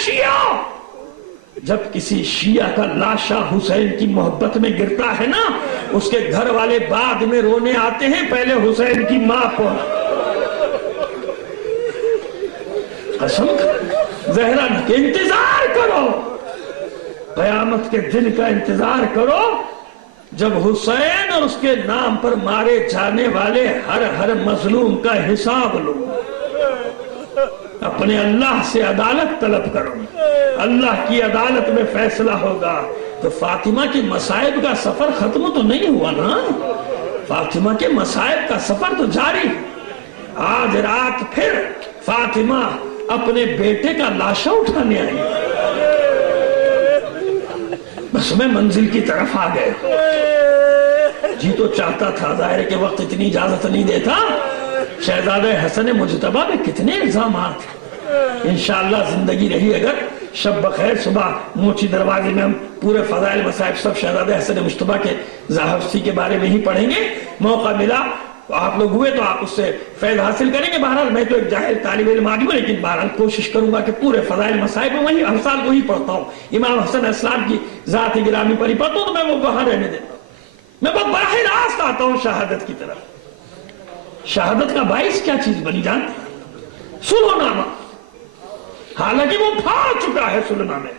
شیعہ، جب کسی شیعہ کا لاشا حسین کی محبت میں گرتا ہے نا، اس کے گھر والے بعد میں رونے آتے ہیں، پہلے حسین کی ماں کو قسم زہرا کے انتظار کرو، قیامت کے دن کا انتظار کرو جب حسین اور اس کے نام پر مارے جانے والے ہر مظلوم کا حساب لو، اپنے اللہ سے عدالت طلب کرو، اللہ کی عدالت میں فیصلہ ہوگا۔ تو فاطمہ کے مصائب کا سفر ختم تو نہیں ہوا نا، فاطمہ کے مصائب کا سفر تو جاری۔ آج رات پھر فاطمہ اپنے بیٹے کا لاشا اٹھانے آئی، بس میں منزل کی طرف آ گئے، جی تو چاہتا تھا، ظاہر کہ وقت اتنی اجازت نہیں دیتا۔ شہزادہ حسن مجتبیٰ میں کتنے الزامات، انشاءاللہ زندگی رہی اگر شب بخیر صبح موچی دروازے میں ہم پورے فضائل مصائب سب شہزادہ حسن مجتبیٰ کے زاہفسی کے بارے میں ہی پڑھیں گے۔ موقع ملا آپ لوگ ہوئے تو آپ اس سے فیض حاصل کریں گے۔ بہرحال میں تو ایک جاہل طالب علم آدمی ہوں، لیکن بہرحال کوشش کروں گا کہ پورے فضائل مصائب میں وہی ہر سال وہی پڑھتا ہوں، امام حسن اسلام کی ذات گرامی پر ہی پڑھتا ہوں، تو میں وہ وہاں رہنے دیتا ہوں۔ میں بہت براہ راست آتا ہوں شہادت کی طرف۔ شہادت کا باعث کیا چیز بنی جانتے ہیں؟ سلو نامہ، حالانکہ وہ پھاڑ چکا ہے سلو نامے،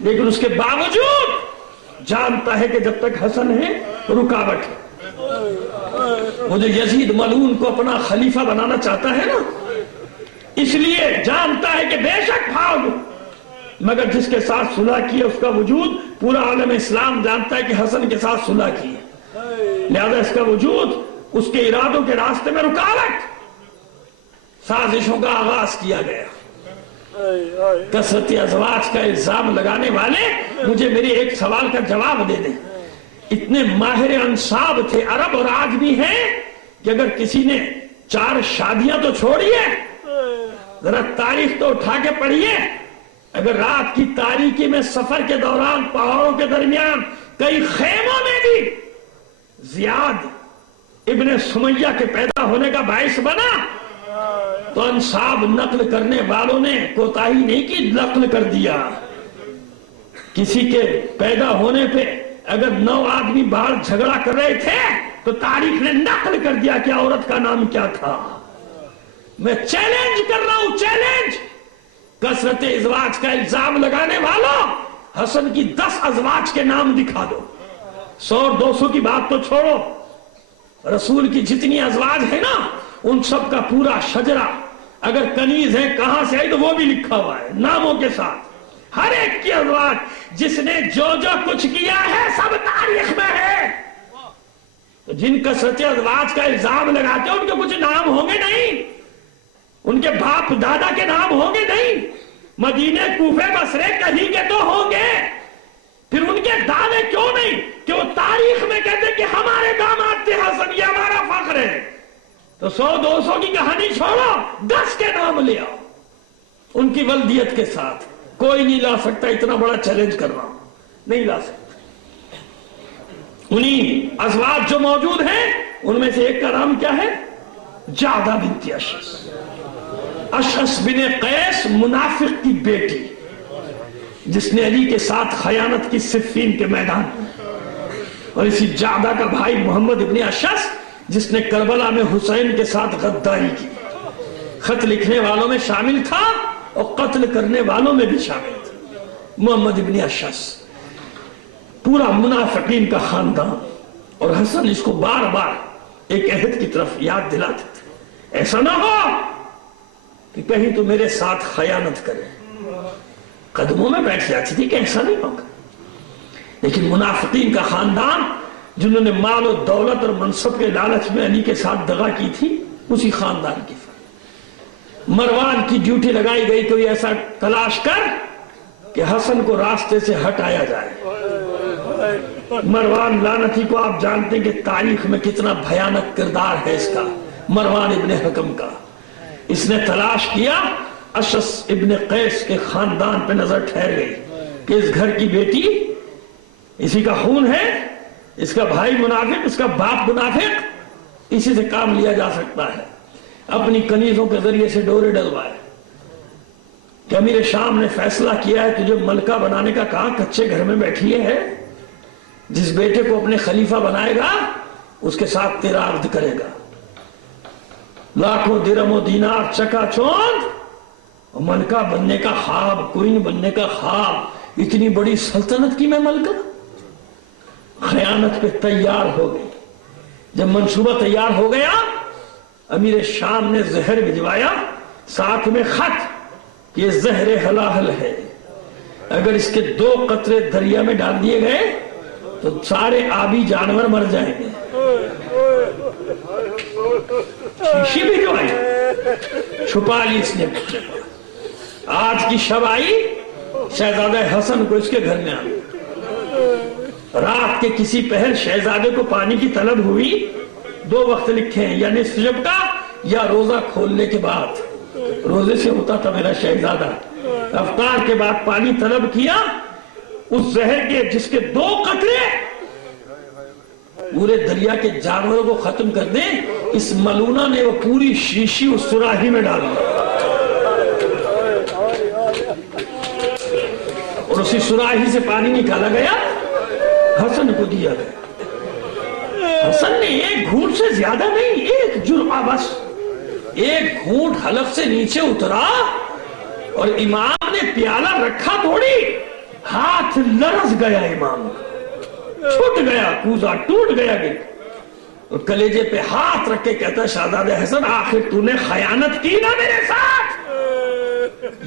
لیکن اس کے باوجود جانتا ہے کہ جب تک حسن ہے رکاوٹ ہے۔ وہ جو یزید ملعون کو اپنا خلیفہ بنانا چاہتا ہے نا، اس لیے جانتا ہے کہ بے شک پھاڑ دوں، مگر جس کے ساتھ صلح کی ہے اس کا وجود پورا عالم اسلام جانتا ہے کہ حسن کے ساتھ صلح کی ہے، لہذا اس کا وجود اس کے ارادوں کے راستے میں رکاوٹ، سازشوں کا آغاز کیا گیا۔ کثرت ازواج کا الزام لگانے والے مجھے میرے ایک سوال کا جواب دے دیں۔ اتنے ماہر انصاب تھے عرب اور آج بھی ہیں کہ اگر کسی نے 4 شادیاں تو چھوڑیے، ذرا تاریخ تو اٹھا کے پڑھیے، اگر رات کی تاریکی میں سفر کے دوران پہاڑوں کے درمیان کئی خیموں میں بھی زیاد ابن سمیہ کے پیدا ہونے کا باعث بنا تو انصاب نقل کرنے والوں نے کوتاہی نہیں کی، نقل کر دیا۔ کسی کے پیدا ہونے پہ اگر 9 آدمی باہر جھگڑا کر رہے تھے تو تاریخ نے نقل کر دیا کہ عورت کا نام کیا تھا۔ میں چیلنج کر رہا ہوں، چیلنج، کثرت ازواج کا الزام لگانے والوں حسن کی 10 ازواج کے نام دکھا دو، 100 اور 200 کی بات تو چھوڑو، رسول کی جتنی ازواج ہیں نا ان سب کا پورا شجرہ اگر کنیز ہے کہاں سے آئی تو وہ بھی لکھا ہوا ہے ناموں کے ساتھ، ہر ایک کی ازواج، جس نے جو کچھ کیا ہے سب تاریخ میں ہے۔ تو جن کثرت ازواج کا الزام لگاتے ہیں ان کے کچھ نام ہوں گے نہیں، ان کے باپ دادا کے نام ہوں گے نہیں، مدینے کوفے بصرے کہیں کے تو ہوں گے، پھر ان کے دعوے کیوں نہیں کہ وہ تاریخ میں کہتے ہیں کہ ہمارے داماد تھے حسن، یہ ہمارا فخر ہے۔ تو 100-200 کی کہانی چھوڑو، 10 کے نام لے آؤ ان کی ولدیت کے ساتھ۔ کوئی نہیں لا سکتا، اتنا بڑا چیلنج کر رہا ہوں، نہیں لا سکتا۔ انہی ازواج جو موجود ہیں ان میں سے ایک کا نام کیا ہے؟ جعدہ بنت اشعث۔ اشعث بن قیس منافق کی بیٹی، جس نے علی کے ساتھ خیانت کی صفین کے میدان، اور اسی جعدہ کا بھائی محمد ابن اشعث جس نے کربلا میں حسین کے ساتھ غداری کی، خط لکھنے والوں میں شامل تھا اور قتل کرنے والوں میں بھی شامل تھا، محمد ابن اشعث، پورا منافقین کا خاندان۔ اور حسن اس کو بار بار ایک عہد کی طرف یاد دلاتے تھے، ایسا نہ ہو کہ کہیں تو میرے ساتھ خیانت کرے۔ قدموں میں بیٹھ جاتی تھی کہ ایسا نہیں ہوگا، لیکن منافقین کا خاندان جنہوں نے مال و دولت اور منصب کے لالچ میں علی کے ساتھ دغا کی تھی، اسی خاندان کی مروان کی ڈیوٹی لگائی گئی، کوئی ایسا تلاش کر کہ حسن کو راستے سے ہٹایا جائے۔ مروان لعنتی کو آپ جانتے ہیں کہ تاریخ میں کتنا بھیانک کردار ہے اس کا، مروان ابن حکم کا۔ اس نے تلاش کیا، اشعث ابن قیس کے خاندان پہ نظر ٹھہر گئی کہ اس گھر کی بیٹی اسی کا خون ہے، اس کا بھائی منافق، اس کا باپ منافق، اسی سے کام لیا جا سکتا ہے۔ اپنی کنیزوں کے ذریعے سے ڈورے ڈلوائے، کہ امیر شام نے فیصلہ کیا ہے تجھے ملکہ بنانے کا، کہا کچے گھر میں بیٹھی ہے، جس بیٹے کو اپنے خلیفہ بنائے گا اس کے ساتھ تیرا عقد کرے گا، لاکھوں درہم و دینار چکا چوند، ملکہ بننے کا خواب، کوئین بننے کا خواب، اتنی بڑی سلطنت کی میں ملکہ، خیانت پہ تیار ہو گئی۔ جب منصوبہ تیار ہو گیا، امیر شام نے زہر بھجوایا، ساتھ میں خط کہ یہ زہر حلال ہے، اگر اس کے 2 قطرے دریا میں ڈال دیے گئے تو سارے آبی جانور مر جائیں گے۔ شیشی بھی جو آئی چھپا لی اس نے۔ آج کی شب آئی، شہزادہ حسن کو اس کے گھر میں آئی، رات کے کسی پہر شہزادے کو پانی کی طلب ہوئی، 2 وقت لکھے ہیں، یا نصف شب کا یا روزہ کھولنے کے بعد، روزے سے ہوتا تھا میرا شہزادہ، افطار کے بعد پانی طلب کیا، اس زہر کے جس کے 2 قطرے پورے دریا کے جانوروں کو ختم کر دیں، اس ملونہ نے وہ پوری شیشی اس سراہی میں ڈال دی اور اسی سراہی سے پانی نکالا گیا، حسن کو دیا گیا۔ حسن نے 1 گھونٹ سے زیادہ نہیں، 1 جرعہ بس، 1 گھونٹ حلق سے نیچے اترا اور امام نے پیالہ رکھا تھوڑی، ہاتھ لرز گیا، امام چھوٹ گیا، کوزہ ٹوٹ گیا، اور کلیجے پہ ہاتھ رکھ کے کہتا شہزادہ حسن آخر تو نے خیانت کی نا میرے ساتھ،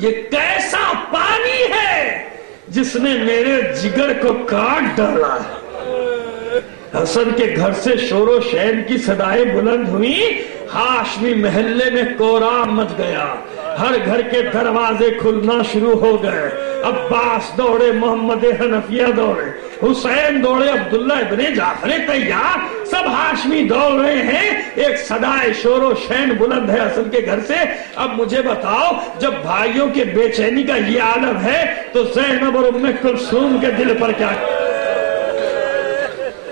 یہ کیسا پانی ہے جس نے میرے جگر کو کاٹ ڈالا ہے۔ حسن کے گھر سے شور و شین کی صدائیں بلند ہوئی، ہاشمی محلے میں کوہرام مچ گیا، ہر گھر کے دروازے کھلنا شروع ہو گئے، عباس دوڑے، محمد حنفیہ دوڑے، حسین دوڑے، عبداللہ ابن جعفر طیار، سب ہاشمی دوڑ رہے ہیں، ایک صدائے شور و شین بلند ہے حسن کے گھر سے۔ اب مجھے بتاؤ جب بھائیوں کے بے چینی کا یہ عالم ہے تو زینب اور ام کلثوم کے دل پر کیا؟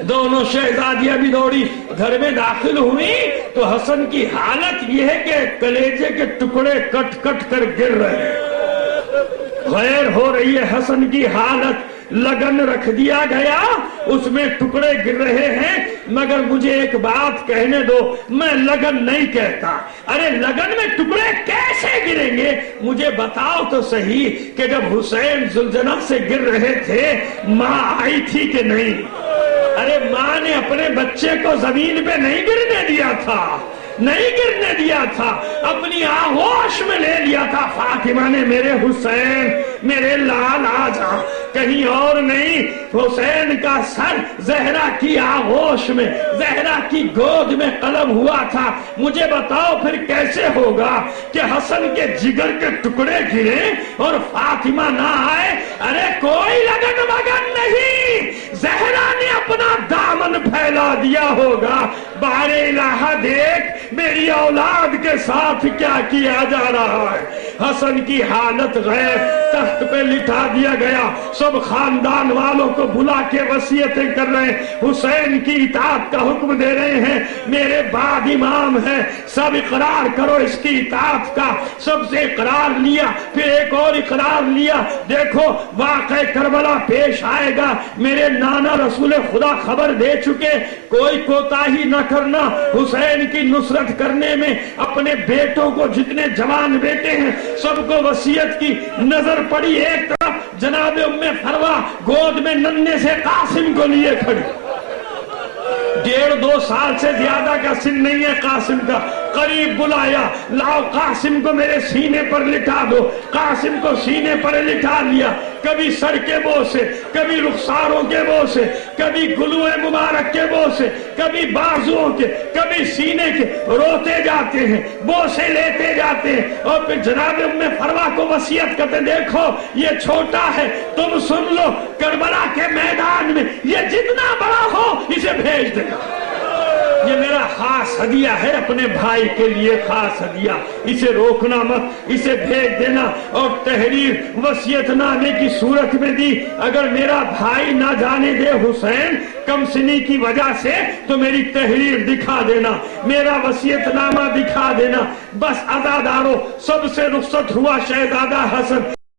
دونوں شہزادیاں بھی دوڑی، گھر میں داخل ہوئی تو حسن کی حالت یہ ہے کہ کلیجے کے ٹکڑے کٹ کٹ کر گر رہے ہیں، غیر ہو رہی ہے حسن کی حالت، لگن رکھ دیا گیا، اس میں ٹکڑے گر رہے ہیں، مگر مجھے ایک بات کہنے دو، میں لگن نہیں کہتا، ارے لگن میں ٹکڑے کیسے گریں گے؟ مجھے بتاؤ تو صحیح کہ جب حسین زلجنہ سے گر رہے تھے ماں آئی تھی کہ نہیں؟ ارے ماں نے اپنے بچے کو زمین پہ نہیں گرنے دیا تھا، نہیں گرنے دیا تھا، اپنی آغوش میں لے لیا تھا۔ فاطمہ نے میرے حسین، میرے لال آجا، کہیں اور نہیں، حسین کا سر زہرا کی آغوش میں، زہرا کی گود میں قلم ہوا تھا۔ مجھے بتاؤ پھر کیسے ہوگا کہ حسن کے جگر کے ٹکڑے گرے اور فاطمہ نہ آئے؟ ارے کوئی لگن مگن نہیں، زہرا نے اپنا دامن پھیلا دیا ہوگا۔ بار الہ دیکھ میری اولاد کے ساتھ کیا کیا جا رہا ہے۔ حسن کی حالت غیر، تخت پہ لٹا دیا گیا، سب خاندان والوں کو بلا کے وصیتیں کر رہے ہیں، حسین کی اطاعت کا حکم دے رہے ہیں، میرے بعد امام ہے، سب اقرار کرو اس کی اطاعت کا۔ سب سے اقرار لیا، پھر ایک اور اقرار لیا، دیکھو واقع کربلا پیش آئے گا، میرے نانا رسول خدا خبر دے چکے، کوئی کوتاہی نہ کرنا حسین کی نصرت کرنے میں۔ اپنے بیٹوں کو، جتنے جوان بیٹے ہیں سب کو وصیت کی۔ نظر پڑی ایک طرف جناب ام فروا گود میں ننھے سے قاسم کو لیے کھڑی، 1.5-2 سال سے زیادہ کا سن نہیں ہے قاسم کا، قریب بلایا، لاؤ قاسم کو میرے سینے پر لٹا دو، قاسم کو سینے پر لٹا لیا، کبھی سر کے بو سے، کبھی رخساروں کے بو سے، کبھی گلوئے مبارک کے بو سے، کبھی بازوؤں کے، کبھی سینے کے، روتے جاتے ہیں، بو سے لیتے جاتے ہیں، اور پھر جناب ام فروا کو وصیت کرتے، دیکھو یہ چھوٹا ہے، تم سن لو، کربلا کے میدان میں یہ جتنا بڑا ہو اسے بھیج دینا۔ یہ میرا خاص ہدیہ ہے اپنے بھائی کے لیے، خاص ہدیہ، اسے روکنا مت، اسے بھیج دینا۔ اور تحریر وصیت نامے کی صورت میں دی، اگر میرا بھائی نہ جانے دے حسین کم سنی کی وجہ سے تو میری تحریر دکھا دینا، میرا وصیت نامہ دکھا دینا۔ بس عزادارو، سب سے رخصت ہوا شہزادہ حسن۔